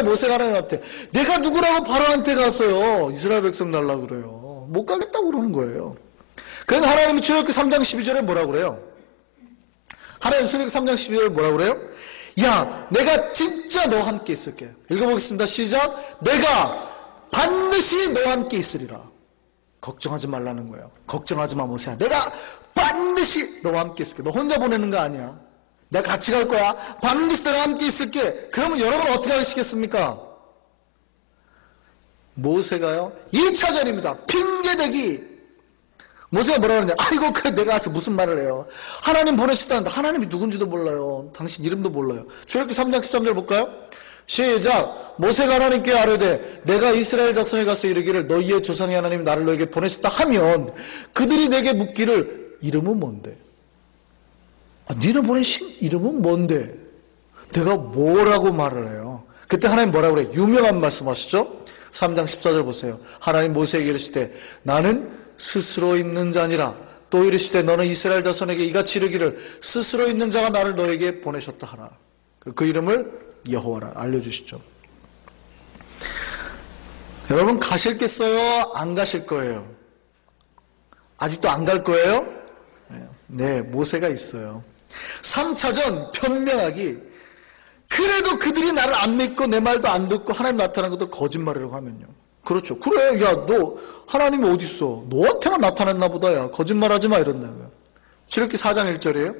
거예요. 모세가 하나님한테. 내가 누구라고 바로한테 가서요 이스라엘 백성 달라고 그래요. 못 가겠다고 그러는 거예요. 그래서 하나님이 출애굽기 3장 12절에 뭐라고 그래요? 하나님 출애굽기 3장 12절에 뭐라고 그래요? 야, 내가 진짜 너와 함께 있을게. 읽어보겠습니다. 시작. 내가 반드시 너와 함께 있으리라. 걱정하지 말라는 거예요. 걱정하지 마, 모세야. 내가 반드시 너와 함께 있을게. 너 혼자 보내는 거 아니야. 내가 같이 갈 거야. 반드시 너와 함께 있을게. 그러면 여러분 어떻게 하시겠습니까? 모세가요 2차전입니다. 핑계대기. 모세가 뭐라고 하느냐. 아이고 그래 내가 와서 무슨 말을 해요. 하나님 보내셨다는데 하나님이 누군지도 몰라요. 당신 이름도 몰라요. 출애굽기 3장 13절 볼까요? 시작. 모세가 하나님께 아뢰되 내가 이스라엘 자손에 가서 이르기를 너희의 조상의 하나님이 나를 너에게 보내셨다 하면 그들이 내게 묻기를 이름은 뭔데? 니를 보내신 이름은 뭔데? 내가 뭐라고 말을 해요? 그때 하나님 뭐라고 그래요? 유명한 말씀하시죠? 3장 14절 보세요. 하나님 모세에게 이르시되 나는 스스로 있는 자니라. 또 이르시되 너는 이스라엘 자손에게 이같이 이르기를 스스로 있는 자가 나를 너에게 보내셨다 하라. 그 이름을 여호와라 알려주시죠. 여러분 가실겠어요? 안 가실 거예요? 아직도 안 갈 거예요? 네, 모세가 있어요. 3차전 변명하기. 그래도 그들이 나를 안 믿고 내 말도 안 듣고 하나님 나타난 것도 거짓말이라고 하면요. 그렇죠. 그래, 야, 너 하나님이 어디 있어? 너한테만 나타났나 보다. 야, 거짓말하지 마 이런다고요. 출애굽기 4장 1절이에요.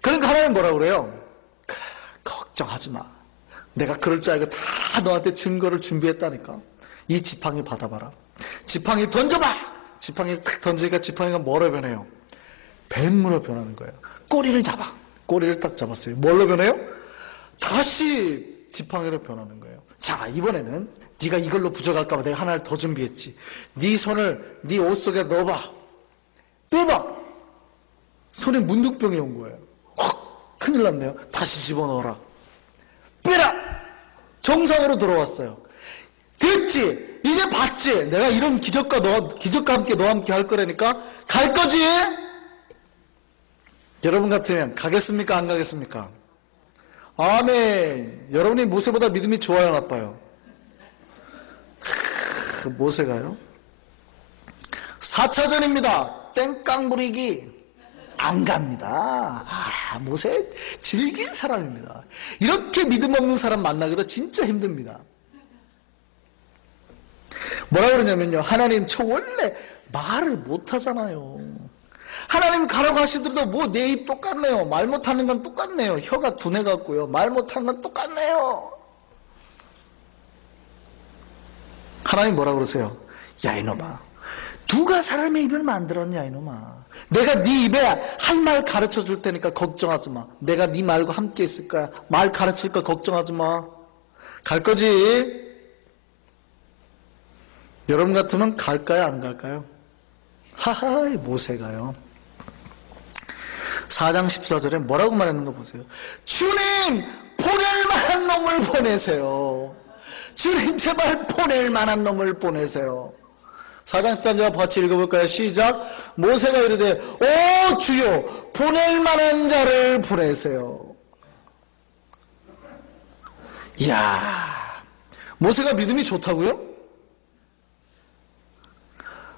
그러니까 하나님 뭐라고 그래요? 그래, 걱정하지 마. 내가 그럴 줄 알고 다 너한테 증거를 준비했다니까. 이 지팡이 받아봐라. 지팡이 던져봐. 지팡이를 탁 던지니까 지팡이가 뭐로 변해요? 뱀으로 변하는 거예요. 꼬리를 잡아. 꼬리를 딱 잡았어요. 뭘로 변해요? 다시 지팡이로 변하는 거예요. 자, 이번에는 네가 이걸로 부족할까 봐 내가 하나를 더 준비했지. 네 손을 네 옷 속에 넣어봐. 빼봐. 손에 문둥병이 온 거예요. 큰일 났네요. 다시 집어넣어라. 빼라. 정상으로 돌아왔어요. 됐지? 이제 봤지? 내가 이런 기적과 함께 너와 함께 할 거라니까 갈 거지? 여러분 같으면 가겠습니까? 안 가겠습니까? 아멘. 여러분이 모세보다 믿음이 좋아요, 나빠요? 모세가요? 4차전입니다. 땡깡 부리기. 안 갑니다. 모세 질긴 사람입니다. 이렇게 믿음 없는 사람 만나기도 진짜 힘듭니다. 뭐라 그러냐면요. 하나님 저 원래 말을 못하잖아요. 하나님 가라고 하시더라도 뭐 내 입 똑같네요. 말 못하는 건 똑같네요. 혀가 둔해 같고요. 말 못하는 건 똑같네요. 하나님 뭐라 그러세요? 야 이놈아, 누가 사람의 입을 만들었냐 이놈아. 내가 네 입에 할 말 가르쳐 줄 테니까 걱정하지 마. 내가 네 말과 함께 있을 거야. 말 가르칠 거 걱정하지 마. 갈 거지? 여러분 같으면 갈까요? 안 갈까요? 하하, 모세가요. 4장 14절에 뭐라고 말했는가 보세요. 주님, 보낼 만한 놈을 보내세요. 주님, 제발 보낼 만한 놈을 보내세요. 4장 13절 같이 읽어볼까요? 시작. 모세가 이르되 오 주여, 보낼 만한 자를 보내세요. 이야, 모세가 믿음이 좋다고요?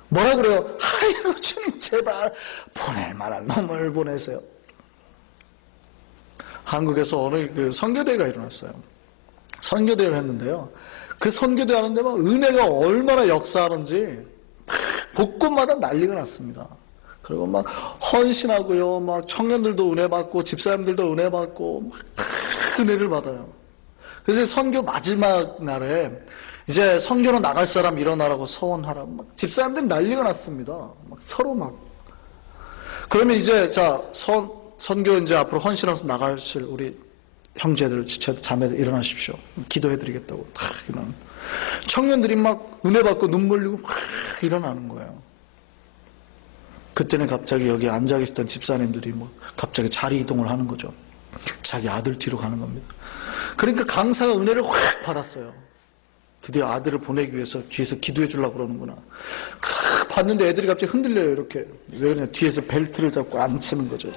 뭐라 그래요? 아유 주님 제발 보낼 만한 놈을 보내세요. 한국에서 어느 그 선교대회가 일어났어요. 선교대회를 했는데요. 그 선교대회 하는데 막 은혜가 얼마나 역사하는지 곳곳마다 난리가 났습니다. 그리고 막 헌신하고요, 막 청년들도 은혜 받고 집사님들도 은혜 받고 막 은혜를 받아요. 그래서 선교 마지막 날에 이제 선교로 나갈 사람 일어나라고 서원하라고 막 집사람들이 난리가 났습니다. 막 서로 막. 그러면 이제 자 선교 이제 앞으로 헌신하면서 나가실 우리 형제들, 자매들 일어나십시오. 기도해드리겠다고 탁 일어나는. 청년들이 막 은혜 받고 눈물 흘리고 막 일어나는 거예요. 그때는 갑자기 여기 앉아 계시던 집사님들이 뭐 갑자기 자리 이동을 하는 거죠. 자기 아들 뒤로 가는 겁니다. 그러니까 강사가 은혜를 확 받았어요. 드디어 아들을 보내기 위해서 뒤에서 기도해 주려고 그러는구나. 봤는데 애들이 갑자기 흔들려요. 이렇게. 왜 그러냐. 뒤에서 벨트를 잡고 앉히는 거죠.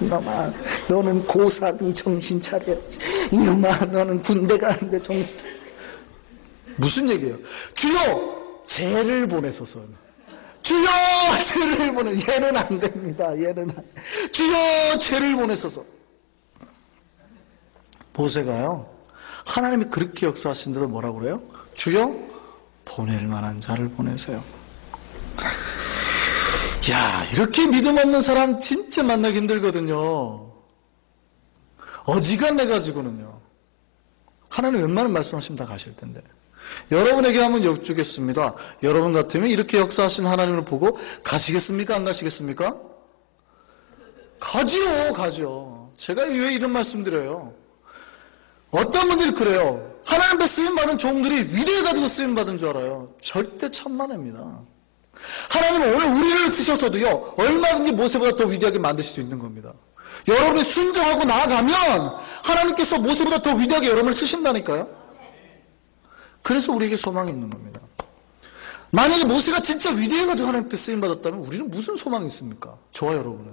이놈아, 너는 고3이 정신 차려. 이놈아, 너는 군대 가는데 정신 차려. 무슨 얘기예요? 주여, 쟤를 보내소서. 주여, 쟤를 얘는 안 됩니다. 얘는 안. 주여, 쟤를 보내소서. 모세가요, 하나님이 그렇게 역사하신데도 뭐라고 그래요? 주여, 보낼 만한 자를 보내세요. 야, 이렇게 믿음 없는 사람 진짜 만나기 힘들거든요. 어지간해가지고는요. 하나님 웬만한 말씀하시면 다 가실 텐데. 여러분에게 한번 여쭈겠습니다. 여러분 같으면 이렇게 역사하신 하나님을 보고 가시겠습니까? 안 가시겠습니까? 가지요, 가죠. 제가 왜 이런 말씀 드려요? 어떤 분들이 그래요. 하나님 앞에 쓰임받은 종들이 위대해가지고 쓰임받은 줄 알아요. 절대 천만입니다. 하나님은 오늘 우리를 쓰셔서도요, 얼마든지 모세보다 더 위대하게 만드실 수 있는 겁니다. 여러분이 순종하고 나아가면 하나님께서 모세보다 더 위대하게 여러분을 쓰신다니까요. 그래서 우리에게 소망이 있는 겁니다. 만약에 모세가 진짜 위대해가지고 하나님 앞에 쓰임받았다면 우리는 무슨 소망이 있습니까? 저와 여러분은.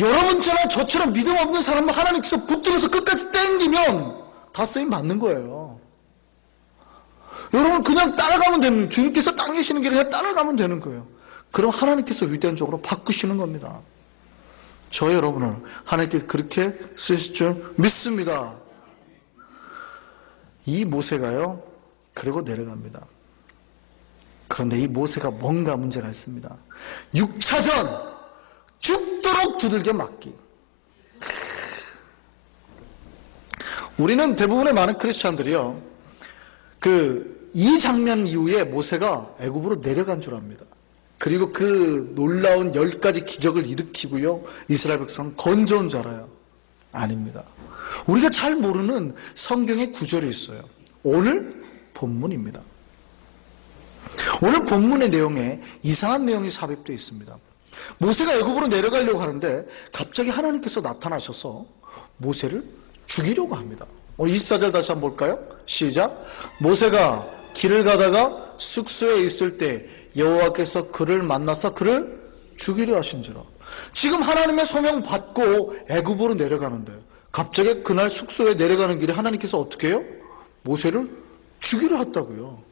여러분처럼 저처럼 믿음 없는 사람은 하나님께서 붙들어서 끝까지 땡기면 다 쓰임받는 거예요. 여러분 그냥 따라가면 되는, 주님께서 당기시는 길을 그냥 따라가면 되는 거예요. 그럼 하나님께서 위대한 쪽으로 바꾸시는 겁니다. 저 여러분을 하나님께서 그렇게 쓰실 줄 믿습니다. 이 모세가요, 그리고 내려갑니다. 그런데 이 모세가 뭔가 문제가 있습니다. 6차전 죽도록 두들겨 맞기. 우리는 대부분의 많은 크리스찬들이요, 이 장면 이후에 모세가 애굽으로 내려간 줄 압니다. 그리고 그 놀라운 10가지 기적을 일으키고요, 이스라엘 백성 건져온 줄 알아요. 아닙니다. 우리가 잘 모르는 성경의 구절이 있어요. 오늘 본문입니다. 오늘 본문의 내용에 이상한 내용이 삽입되어 있습니다. 모세가 애굽으로 내려가려고 하는데 갑자기 하나님께서 나타나셔서 모세를 죽이려고 합니다. 오늘 24절 다시 한번 볼까요? 시작. 모세가 길을 가다가 숙소에 있을 때 여호와께서 그를 만나서 그를 죽이려 하신지라. 지금 하나님의 소명 받고 애굽으로 내려가는데 갑자기 그날 숙소에 내려가는 길에 하나님께서 어떻게 해요? 모세를 죽이려 했다고요.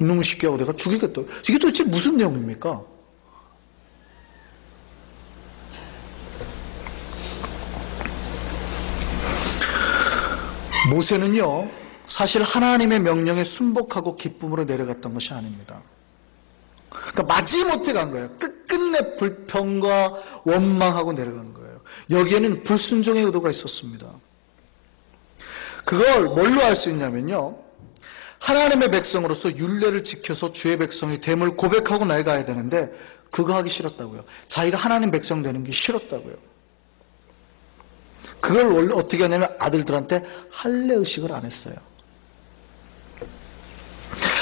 이놈의 새끼하고 내가 죽이겠다. 이게 도대체 무슨 내용입니까? 모세는요, 사실 하나님의 명령에 순복하고 기쁨으로 내려갔던 것이 아닙니다. 그러니까 마지못해 간 거예요. 끝끝내 불평과 원망하고 내려간 거예요. 여기에는 불순종의 의도가 있었습니다. 그걸 뭘로 알 수 있냐면요, 하나님의 백성으로서 율례를 지켜서 주의 백성이 됨을 고백하고 나아가야 되는데 그거 하기 싫었다고요. 자기가 하나님 백성 되는 게 싫었다고요. 그걸 원래 어떻게 하냐면 아들들한테 할례 의식을 안 했어요.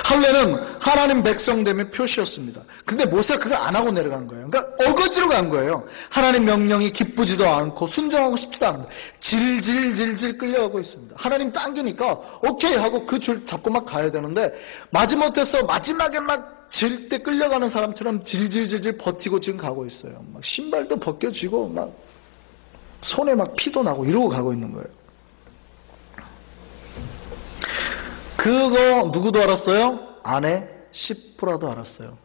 할례는 하나님 백성됨의 표시였습니다. 근데 모세가 그걸 안 하고 내려간 거예요. 그러니까 어거지로 간 거예요. 하나님 명령이 기쁘지도 않고 순종하고 싶지도 않은 거예요. 질질질질 끌려가고 있습니다. 하나님 당기니까 오케이 하고 그 줄 잡고 막 가야 되는데 마지못해서 마지막에 막 질 때 끌려가는 사람처럼 질질질질 버티고 지금 가고 있어요. 막 신발도 벗겨지고 막 손에 막 피도 나고 이러고 가고 있는 거예요. 그거 누구도 알았어요? 아내 시프라도 알았어요.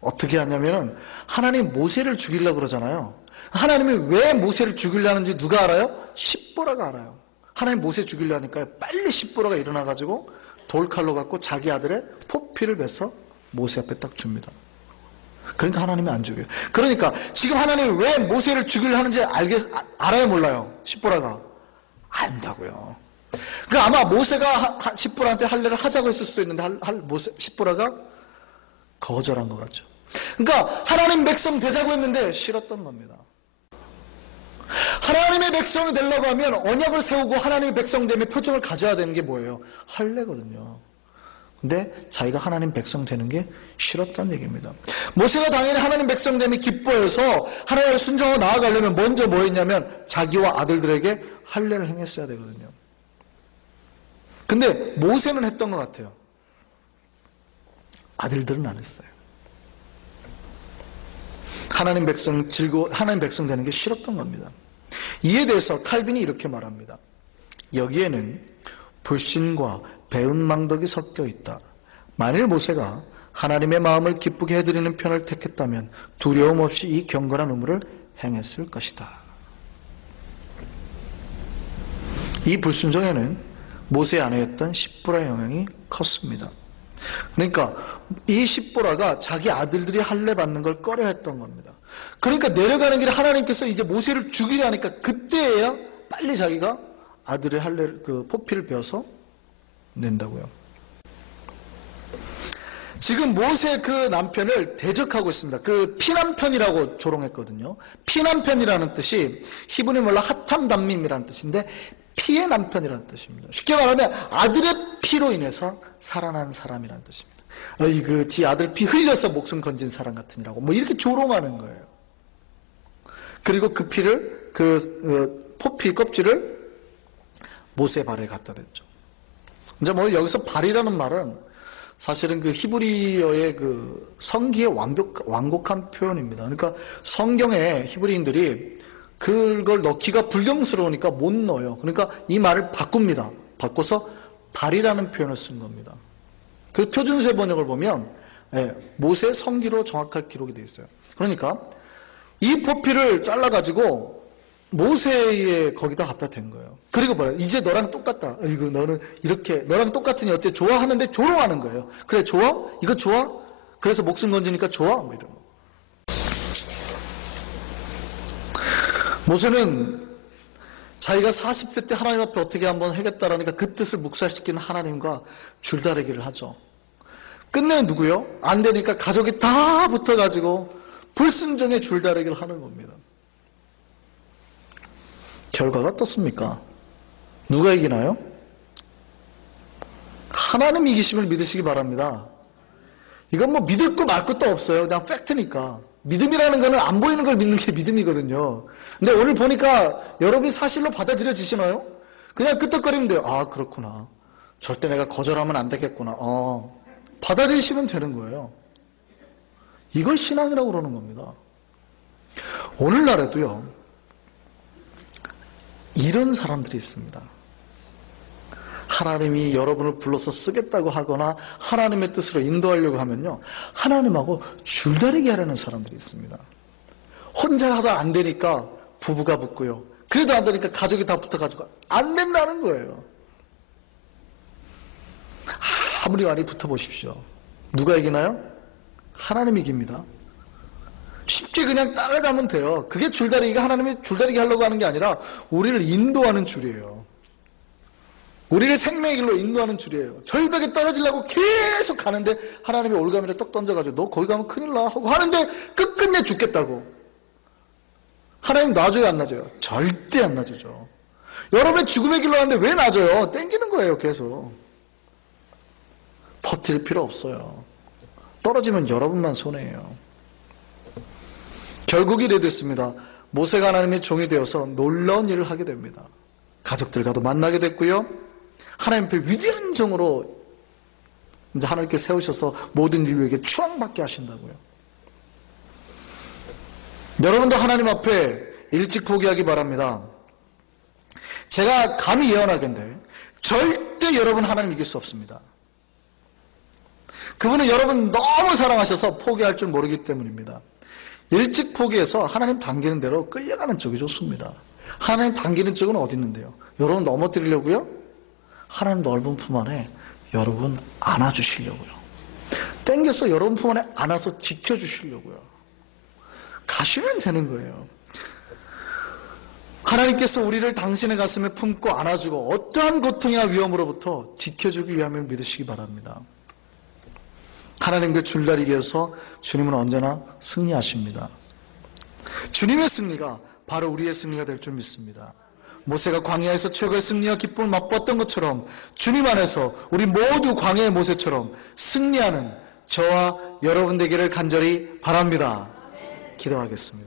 어떻게 하냐면은 하나님 모세를 죽이려고 그러잖아요. 하나님이 왜 모세를 죽이려는지 누가 알아요? 시프라가 알아요. 하나님 모세 죽이려니까 빨리 시프라가 일어나가지고 돌칼로 갖고 자기 아들의 포피를 베서 모세 앞에 딱 줍니다. 그러니까 하나님이 안 죽여요. 그러니까 지금 하나님이 왜 모세를 죽이려 하는지 알아요, 몰라요? 시프라가 안다고요. 그 아마 모세가 시프라한테 할례를 하자고 했을 수도 있는데 시프라가 거절한 것 같죠. 그러니까 하나님 백성 되자고 했는데 싫었던 겁니다. 하나님의 백성이 되려고 하면 언약을 세우고 하나님의 백성됨의 표정을 가져야 되는 게 뭐예요? 할례거든요. 근데 자기가 하나님 백성 되는 게 싫었다는 얘기입니다. 모세가 당연히 하나님 백성됨이 기뻐해서 하나님을 순종하고 나아가려면 먼저 뭐 했냐면 자기와 아들들에게 할례를 행했어야 되거든요. 근데 모세는 했던 것 같아요. 아들들은 안 했어요. 하나님 백성 되는 게 싫었던 겁니다. 이에 대해서 칼빈이 이렇게 말합니다. 여기에는 불신과 배은망덕이 섞여 있다. 만일 모세가 하나님의 마음을 기쁘게 해드리는 편을 택했다면 두려움 없이 이 경건한 의무를 행했을 것이다. 이 불순종에는 모세의 아내였던 십보라의 영향이 컸습니다. 그러니까 이 십보라가 자기 아들들이 할례 받는 걸 꺼려했던 겁니다. 그러니까 내려가는 길에 하나님께서 이제 모세를 죽이려 하니까 그때야 빨리 자기가 아들의 할례 포피를 베어서 낸다고요. 지금 모세 그 남편을 대적하고 있습니다. 그 피남편이라고 조롱했거든요. 피남편이라는 뜻이 히브리 말로 하탐담밈이라는 뜻인데 피의 남편이라는 뜻입니다. 쉽게 말하면 아들의 피로 인해서 살아난 사람이라는 뜻입니다. 지 아들 피 흘려서 목숨 건진 사람 같으니라고 뭐 이렇게 조롱하는 거예요. 그리고 그 피를 포피 껍질을 모세 발에 갖다 댔죠. 이제 뭐 여기서 발이라는 말은 사실은 그 히브리어의 그 성기의 완곡한 표현입니다. 그러니까 성경에 히브리인들이 그걸 넣기가 불경스러우니까 못 넣어요. 그러니까 이 말을 바꿉니다. 바꿔서 발이라는 표현을 쓴 겁니다. 그 표준세 번역을 보면 모세 성기로 정확하게 기록이 되어 있어요. 그러니까 이 포피를 잘라가지고 모세의 거기다 갖다 댄 거예요. 그리고 뭐래요? 이제 너랑 똑같다. 이거 너는 이렇게 너랑 똑같으니 어때? 좋아하는데 조롱하는 거예요. 그래 좋아? 이거 좋아? 그래서 목숨 건지니까 좋아? 뭐 이런 거. 모세는 자기가 40세 때 하나님 앞에 어떻게 한번 하겠다라니까 그 뜻을 묵살시키는 하나님과 줄다리기를 하죠. 끝내는 누구요? 안 되니까 가족이 다 붙어가지고 불순종의 줄다리기를 하는 겁니다. 결과가 어떻습니까? 누가 이기나요? 하나님 이기심을 믿으시기 바랍니다. 이건 뭐 믿을 거 말 것도 없어요. 그냥 팩트니까. 믿음이라는 거는 안 보이는 걸 믿는 게 믿음이거든요. 근데 오늘 보니까 여러분이 사실로 받아들여지시나요? 그냥 끄떡거리면 돼요. 아, 그렇구나. 절대 내가 거절하면 안 되겠구나. 받아들이시면 되는 거예요. 이걸 신앙이라고 그러는 겁니다. 오늘날에도요, 이런 사람들이 있습니다. 하나님이 여러분을 불러서 쓰겠다고 하거나 하나님의 뜻으로 인도하려고 하면요, 하나님하고 줄다리기 하려는 사람들이 있습니다. 혼자 하다 안 되니까 부부가 붙고요, 그래도 안 되니까 가족이 다 붙어가지고 안 된다는 거예요. 아무리 많이 붙어보십시오. 누가 이기나요? 하나님이 이깁니다. 쉽게 그냥 따라가면 돼요. 그게 줄다리기가 하나님이 줄다리기 하려고 하는 게 아니라 우리를 인도하는 줄이에요. 우리를 생명의 길로 인도하는 줄이에요. 절벽에 떨어지려고 계속 가는데 하나님이 올가미를 떡 던져가지고 너 거기 가면 큰일 나 하고 하는데 끝끝내 죽겠다고. 하나님 놔줘요 안 놔줘요? 절대 안 놔주죠. 여러분의 죽음의 길로 하는데 왜 놔줘요? 땡기는 거예요 계속. 버틸 필요 없어요. 떨어지면 여러분만 손해예요. 결국 이래 됐습니다. 모세가 하나님의 종이 되어서 놀라운 일을 하게 됩니다. 가족들과도 만나게 됐고요, 하나님 앞에 위대한 종으로 이제 하나님께 세우셔서 모든 인류에게 추앙받게 하신다고요. 여러분도 하나님 앞에 일찍 포기하기 바랍니다. 제가 감히 예언하건대 절대 여러분 하나님 이길 수 없습니다. 그분은 여러분 너무 사랑하셔서 포기할 줄 모르기 때문입니다. 일찍 포기해서 하나님 당기는 대로 끌려가는 쪽이 좋습니다. 하나님 당기는 쪽은 어디 있는데요? 여러분 넘어뜨리려고요? 하나님 넓은 품 안에 여러분 안아주시려고요. 땡겨서 여러분 품 안에 안아서 지켜주시려고요. 가시면 되는 거예요. 하나님께서 우리를 당신의 가슴에 품고 안아주고 어떠한 고통이나 위험으로부터 지켜주기 위함을 믿으시기 바랍니다. 하나님과 줄다리기에서 주님은 언제나 승리하십니다. 주님의 승리가 바로 우리의 승리가 될 줄 믿습니다. 모세가 광야에서 최고의 승리와 기쁨을 맛보았던 것처럼 주님 안에서 우리 모두 광야의 모세처럼 승리하는 저와 여러분 되기를 간절히 바랍니다. 기도하겠습니다.